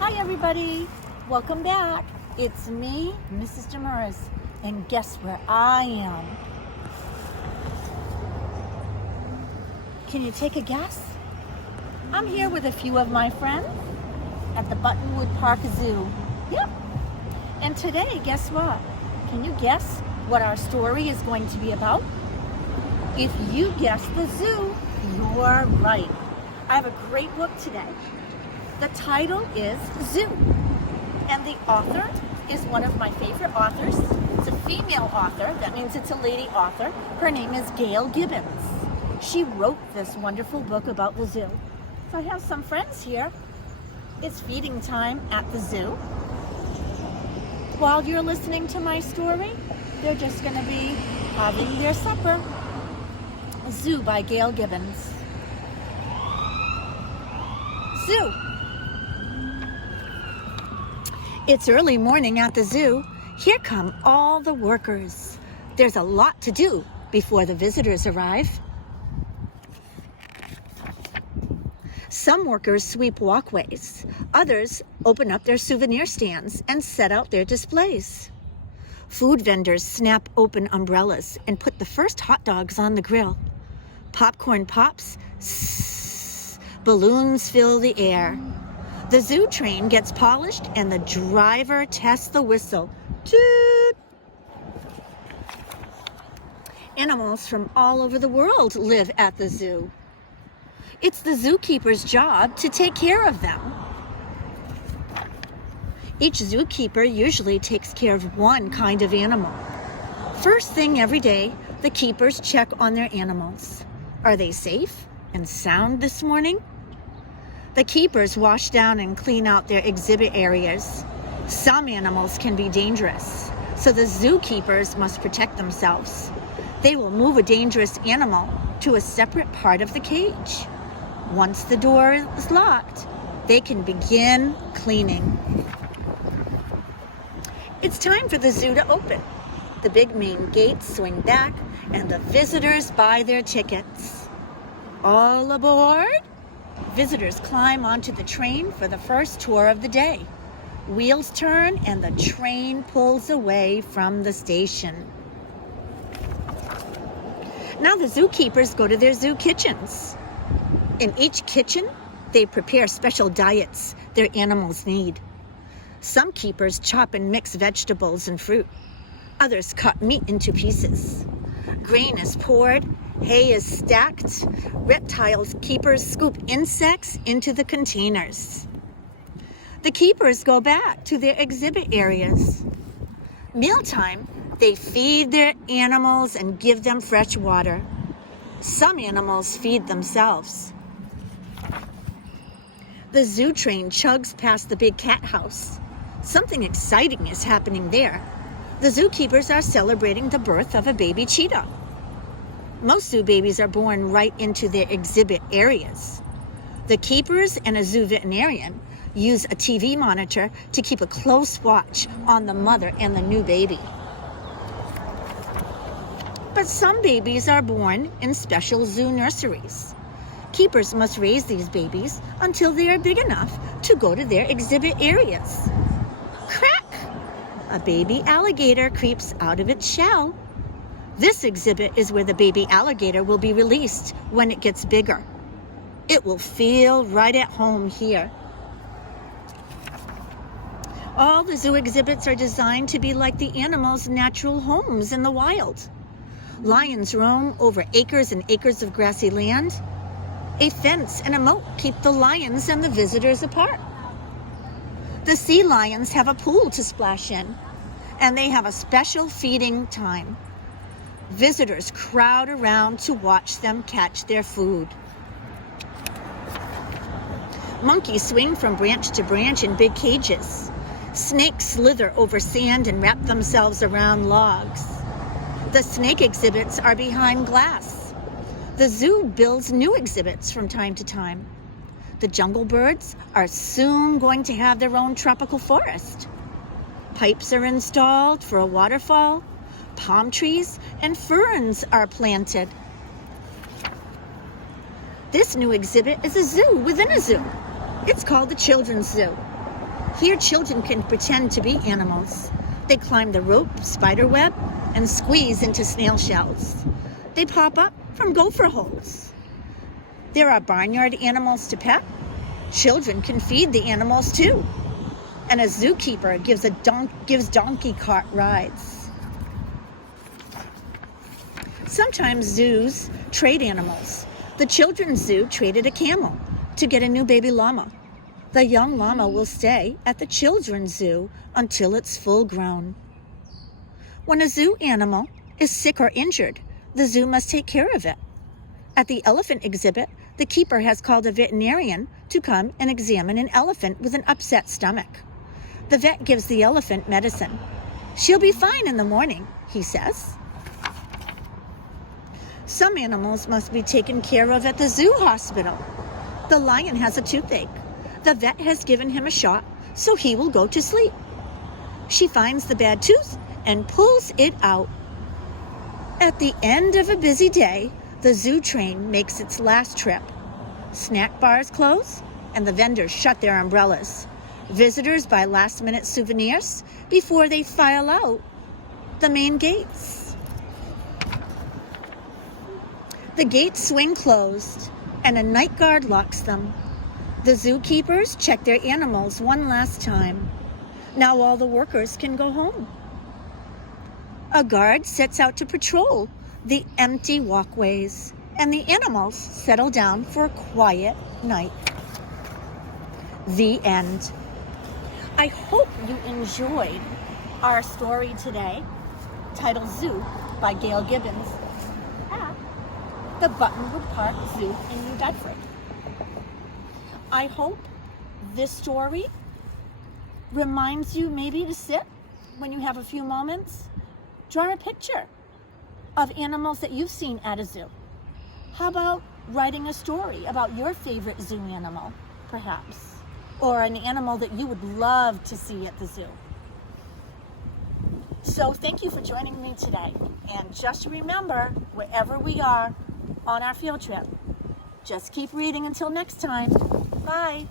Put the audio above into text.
Hi everybody, welcome back. It's me, Mrs. Demers, and guess where I am? Can you take a guess? I'm here with a few of my friends at the Buttonwood Park Zoo. Yep. And today, guess what? Can you guess what our story is going to be about? If you guess the zoo, you're right. I have a great book today. The title is Zoo, and the author is one of my favorite authors. It's a female author, that means it's a lady author. Her name is Gail Gibbons. She wrote this wonderful book about the zoo. So I have some friends here. It's feeding time at the zoo. While you're listening to my story, they're just going to be having their supper. Zoo by Gail Gibbons. Zoo. It's early morning at the zoo. Here come all the workers. There's a lot to do before the visitors arrive. Some workers sweep walkways. Others open up their souvenir stands and set out their displays. Food vendors snap open umbrellas and put the first hot dogs on the grill. Popcorn pops. Balloons fill the air. The zoo train gets polished and the driver tests the whistle. Toot! Animals from all over the world live at the zoo. It's the zookeeper's job to take care of them. Each zookeeper usually takes care of one kind of animal. First thing every day, the keepers check on their animals. Are they safe and sound this morning? The keepers wash down and clean out their exhibit areas. Some animals can be dangerous, so the zookeepers must protect themselves. They will move a dangerous animal to a separate part of the cage. Once the door is locked, they can begin cleaning. It's time for the zoo to open. The big main gates swing back and the visitors buy their tickets. All aboard? Visitors climb onto the train for the first tour of the day. Wheels turn and the train pulls away from the station. Now the zookeepers go to their zoo kitchens. In each kitchen, they prepare special diets their animals need. Some keepers chop and mix vegetables and fruit. Others cut meat into pieces. Grain is poured, hay is stacked. Reptiles keepers scoop insects into the containers. The keepers go back to their exhibit areas. Mealtime, they feed their animals and give them fresh water. Some animals feed themselves. The zoo train chugs past the big cat house. Something exciting is happening there. The zookeepers are celebrating the birth of a baby cheetah. Most zoo babies are born right into their exhibit areas. The keepers and a zoo veterinarian use a TV monitor to keep a close watch on the mother and the new baby. But some babies are born in special zoo nurseries. Keepers must raise these babies until they are big enough to go to their exhibit areas. Crack! A baby alligator creeps out of its shell. This exhibit is where the baby alligator will be released when it gets bigger. It will feel right at home here. All the zoo exhibits are designed to be like the animals' natural homes in the wild. Lions roam over acres and acres of grassy land. A fence and a moat keep the lions and the visitors apart. The sea lions have a pool to splash in, and they have a special feeding time. Visitors crowd around to watch them catch their food. Monkeys swing from branch to branch in big cages. Snakes slither over sand and wrap themselves around logs. The snake exhibits are behind glass. The zoo builds new exhibits from time to time. The jungle birds are soon going to have their own tropical forest. Pipes are installed for a waterfall. Palm trees and ferns are planted. This new exhibit is a zoo within a zoo. It's called the Children's Zoo. Here children can pretend to be animals. They climb the rope, spider web, and squeeze into snail shells. They pop up from gopher holes. There are barnyard animals to pet. Children can feed the animals too. And a zookeeper gives donkey cart rides. Sometimes zoos trade animals. The children's zoo traded a camel to get a new baby llama. The young llama will stay at the children's zoo until it's full grown. When a zoo animal is sick or injured, the zoo must take care of it. At the elephant exhibit, the keeper has called a veterinarian to come and examine an elephant with an upset stomach. The vet gives the elephant medicine. She'll be fine in the morning, he says. Some animals must be taken care of at the zoo hospital. The lion has a toothache. The vet has given him a shot, so he will go to sleep. She finds the bad tooth and pulls it out. At the end of a busy day, the zoo train makes its last trip. Snack bars close, and the vendors shut their umbrellas. Visitors buy last-minute souvenirs before they file out the main gates. The gates swing closed, and a night guard locks them. The zookeepers check their animals one last time. Now all the workers can go home. A guard sets out to patrol the empty walkways, and the animals settle down for a quiet night. The end. I hope you enjoyed our story today, titled Zoo by Gail Gibbons at the Buttonwood Park Zoo in New Bedford. I hope this story reminds you maybe to sit when you have a few moments. Draw a picture of animals that you've seen at a zoo. How about writing a story about your favorite zoo animal, perhaps, or an animal that you would love to see at the zoo? So thank you for joining me today. And just remember, wherever we are on our field trip, just keep reading until next time. Bye.